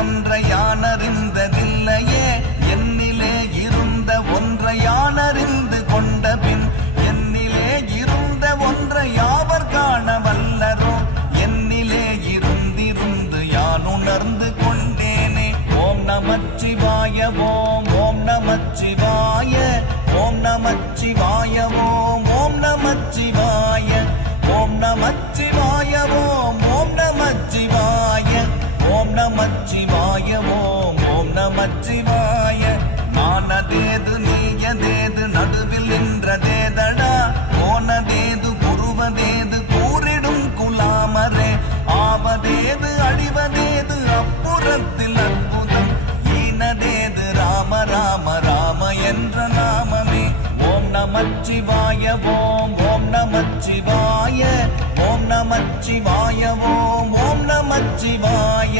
ஒன்றை யானறிந்ததில்லையே என்னிலே இருந்த ஒன்றை யானறிந்து கொண்ட பின் என்னிலே இருந்த ஒன்றை யாவர் காண வல்லரோ என்னிலே இருந்திருந்து யான் உணர்ந்து கொண்டேனே. ஓம் நமச்சிவாய ஓம் ஓம் நமச்சிவாய ஓம் நமச்சிவாய ஓம் ஓம் நமச்சிவாய ஓம் நமச்சிவாய ஓம் ஓம் நமச்சிவாய ஓம் நமச்சிவாய ஓம் ஓம் நமச்சிவாய. மானதேது நீயதேது நடுவில் நின்றதேதடா போனதேது புருவதேது கூறிடும் குலாமரே ஆவதேது அழிவதேது அப்புறத்தில் அற்புதம் ஈனதேது ராம ராம ராம என்ற நாமமே. ஓம் நமச்சிவாய ஓம் ஓம் நமச்சிவாய ஓம் நமச்சிவாய ஓம் ஓம் நமச்சிவாய.